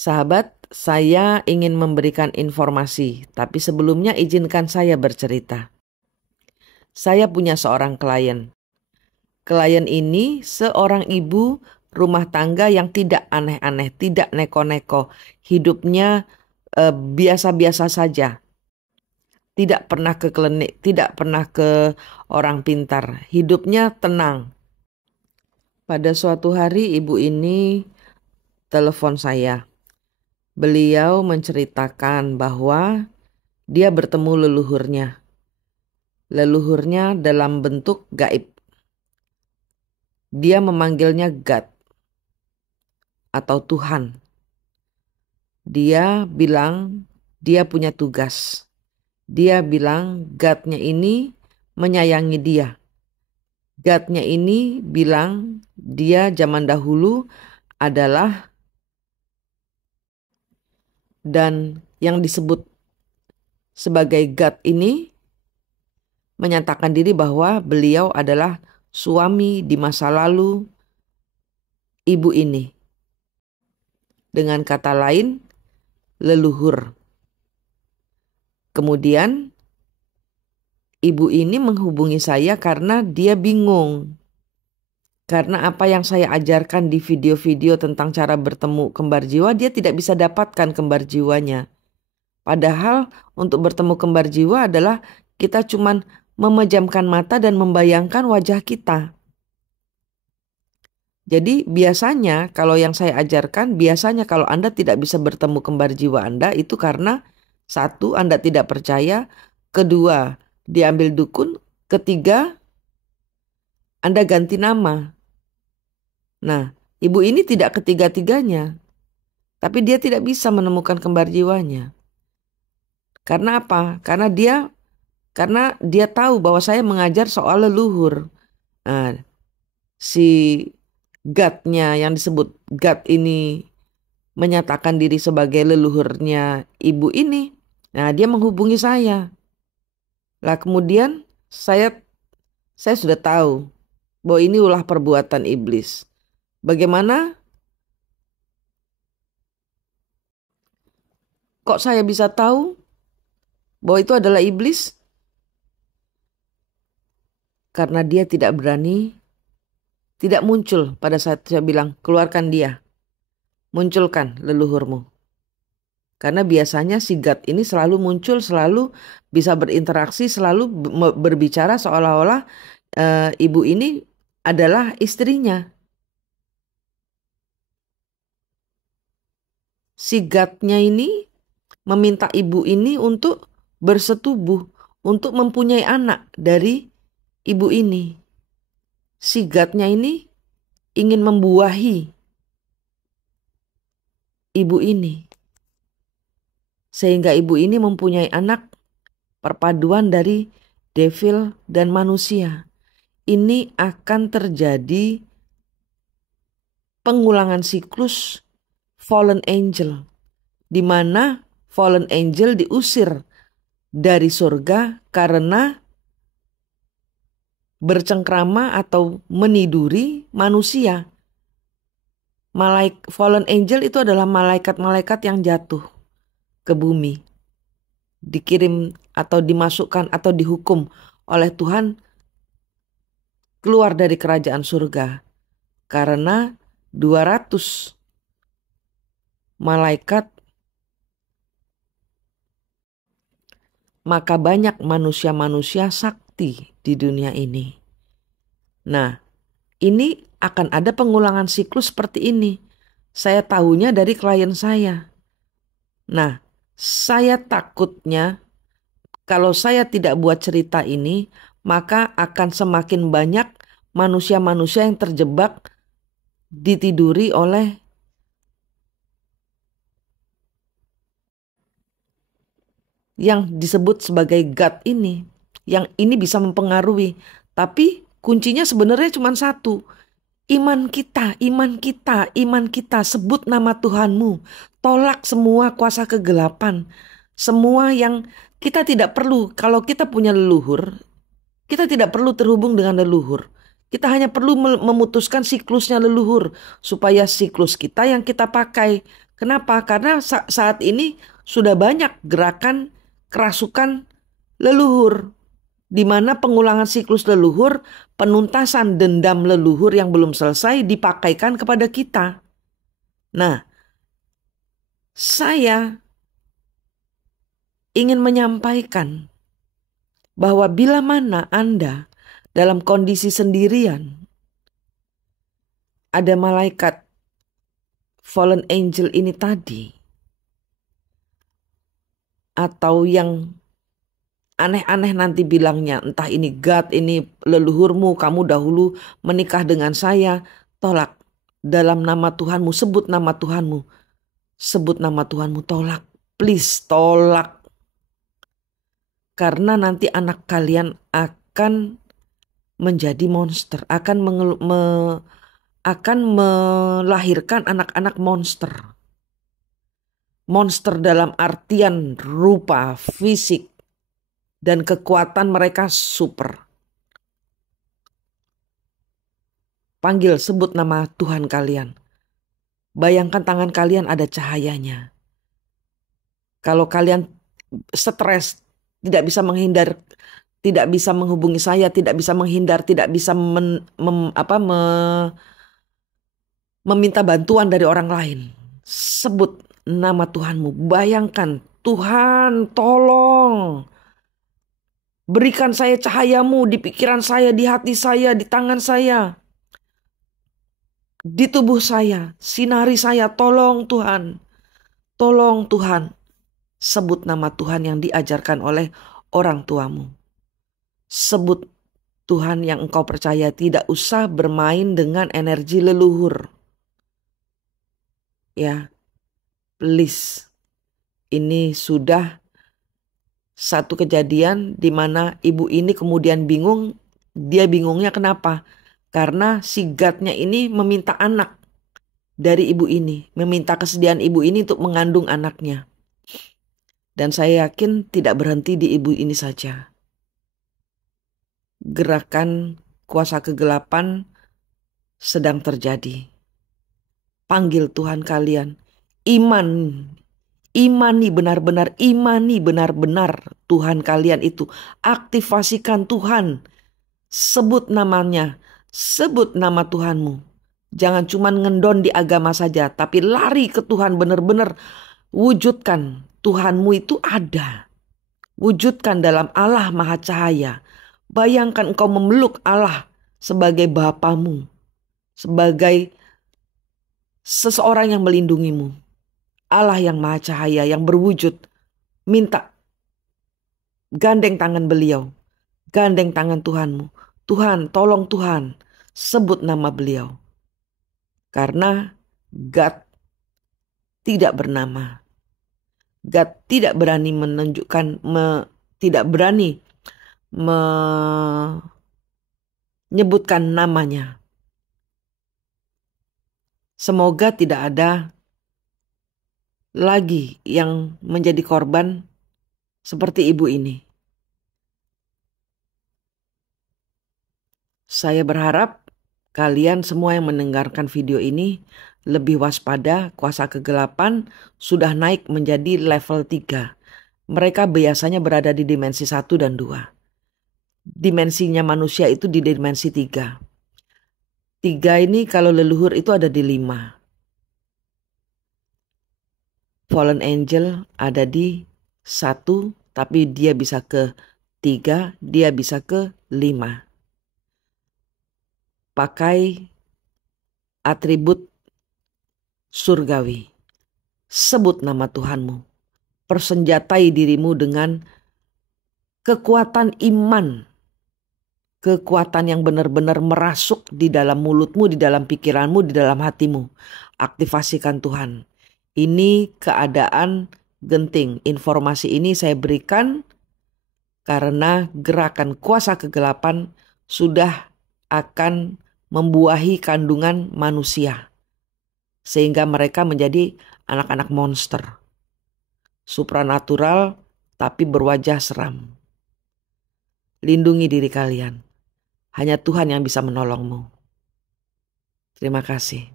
Sahabat, saya ingin memberikan informasi, tapi sebelumnya izinkan saya bercerita. Saya punya seorang klien. Klien ini seorang ibu rumah tangga yang tidak aneh-aneh, tidak neko-neko. Hidupnya biasa-biasa saja. Tidak pernah ke klinik, tidak pernah ke orang pintar. Hidupnya tenang. Pada suatu hari ibu ini telepon saya. Beliau menceritakan bahwa dia bertemu leluhurnya. Leluhurnya dalam bentuk gaib. Dia memanggilnya God atau Tuhan. Dia bilang dia punya tugas. Dia bilang God-nya ini menyayangi dia. God-nya ini bilang dia zaman dahulu adalah, dan yang disebut sebagai God ini menyatakan diri bahwa beliau adalah suami di masa lalu ibu ini. Dengan kata lain, leluhur. Kemudian ibu ini menghubungi saya karena dia bingung. Karena apa yang saya ajarkan di video-video tentang cara bertemu kembar jiwa, dia tidak bisa dapatkan kembar jiwanya. Padahal untuk bertemu kembar jiwa adalah kita cuman memejamkan mata dan membayangkan wajah kita. Jadi biasanya kalau yang saya ajarkan, biasanya kalau Anda tidak bisa bertemu kembar jiwa Anda itu karena satu, Anda tidak percaya, kedua, diambil dukun, ketiga, Anda ganti nama. Nah, ibu ini tidak ketiga-tiganya, tapi dia tidak bisa menemukan kembar jiwanya. Karena apa? Karena dia tahu bahwa saya mengajar soal leluhur. Nah, si God-nya yang disebut God ini menyatakan diri sebagai leluhurnya ibu ini. Nah, dia menghubungi saya. Lah kemudian saya sudah tahu bahwa ini ulah perbuatan iblis. Bagaimana? Kok saya bisa tahu bahwa itu adalah iblis? Karena dia tidak berani, tidak muncul pada saat saya bilang, keluarkan dia. Munculkan leluhurmu. Karena biasanya si God ini selalu muncul, selalu bisa berinteraksi, selalu berbicara seolah-olah ibu ini adalah istrinya. Si God-nya ini meminta ibu ini untuk bersetubuh, untuk mempunyai anak dari ibu ini. Si God-nya ini ingin membuahi ibu ini. Sehingga ibu ini mempunyai anak perpaduan dari devil dan manusia. Ini akan terjadi pengulangan siklus fallen angel, di mana fallen angel diusir dari surga karena bercengkrama atau meniduri manusia. Fallen angel itu adalah malaikat-malaikat yang jatuh ke bumi, dikirim atau dimasukkan atau dihukum oleh Tuhan keluar dari kerajaan surga karena 200 malaikat, maka banyak manusia-manusia sakti di dunia ini. Nah, ini akan ada pengulangan siklus seperti ini. Saya tahunya dari klien saya. Nah, saya takutnya kalau saya tidak buat cerita ini, maka akan semakin banyak manusia-manusia yang terjebak ditiduri oleh yang disebut sebagai God ini. Yang ini bisa mempengaruhi. Tapi kuncinya sebenarnya cuma satu. Iman kita, iman kita, iman kita. Sebut nama Tuhanmu. Tolak semua kuasa kegelapan. Semua yang kita tidak perlu. Kalau kita punya leluhur, kita tidak perlu terhubung dengan leluhur. Kita hanya perlu memutuskan siklusnya leluhur. Supaya siklus kita yang kita pakai. Kenapa? Karena saat ini sudah banyak gerakan kerasukan leluhur, di mana pengulangan siklus leluhur, penuntasan dendam leluhur yang belum selesai dipakaikan kepada kita. Nah, saya ingin menyampaikan bahwa bila mana Anda dalam kondisi sendirian, ada malaikat fallen angel ini tadi, atau yang aneh-aneh nanti bilangnya, entah ini God, ini leluhurmu, kamu dahulu menikah dengan saya, tolak. Dalam nama Tuhanmu, sebut nama Tuhanmu. Sebut nama Tuhanmu, tolak. Please, tolak. Karena nanti anak kalian akan menjadi monster, akan melahirkan anak-anak monster. Monster dalam artian rupa, fisik, dan kekuatan mereka super. Panggil, sebut nama Tuhan kalian. Bayangkan tangan kalian ada cahayanya. Kalau kalian stres, tidak bisa menghindar, tidak bisa menghubungi saya, tidak bisa menghindar, tidak bisa meminta bantuan dari orang lain. Sebut nama Tuhanmu. Bayangkan, Tuhan tolong. Berikan saya cahayamu di pikiran saya, di hati saya, di tangan saya. Di tubuh saya, sinari saya, tolong Tuhan. Tolong Tuhan. Sebut nama Tuhan yang diajarkan oleh orang tuamu. Sebut Tuhan yang engkau percaya, tidak usah bermain dengan energi leluhur. Ya, please. Ini sudah satu kejadian di mana ibu ini kemudian bingung. Dia bingungnya kenapa? Karena si God-nya ini meminta anak dari ibu ini. Meminta kesediaan ibu ini untuk mengandung anaknya. Dan saya yakin tidak berhenti di ibu ini saja. Gerakan kuasa kegelapan sedang terjadi. Panggil Tuhan kalian. Imani benar-benar Tuhan kalian itu. Aktifasikan Tuhan. Sebut namanya. Sebut nama Tuhanmu. Jangan cuma ngendon di agama saja, tapi lari ke Tuhan, benar-benar wujudkan Tuhanmu itu ada. Wujudkan dalam Allah Maha Cahaya. Bayangkan engkau memeluk Allah sebagai Bapamu, sebagai seseorang yang melindungimu. Allah yang Maha Cahaya yang berwujud. Minta gandeng tangan beliau, gandeng tangan Tuhanmu. Tuhan, tolong Tuhan, sebut nama beliau. Karena God tidak bernama. God tidak berani menunjukkan, tidak berani menyebutkan namanya. Semoga tidak ada lagi yang menjadi korban seperti ibu ini. Saya berharap kalian semua yang mendengarkan video ini lebih waspada. Kuasa kegelapan sudah naik menjadi level 3. Mereka biasanya berada di dimensi 1 dan 2. Dimensinya manusia itu di dimensi 3. 3 ini kalau leluhur itu ada di 5. Fallen angel ada di 1, tapi dia bisa ke 3, dia bisa ke 5. Pakai atribut surgawi. Sebut nama Tuhanmu. Persenjatai dirimu dengan kekuatan iman. Kekuatan yang benar-benar merasuk di dalam mulutmu, di dalam pikiranmu, di dalam hatimu. Aktifasikan Tuhan. Ini keadaan genting. Informasi ini saya berikan karena gerakan kuasa kegelapan sudah akan membuahi kandungan manusia. Sehingga mereka menjadi anak-anak monster. Supranatural tapi berwajah seram. Lindungi diri kalian. Hanya Tuhan yang bisa menolongmu. Terima kasih.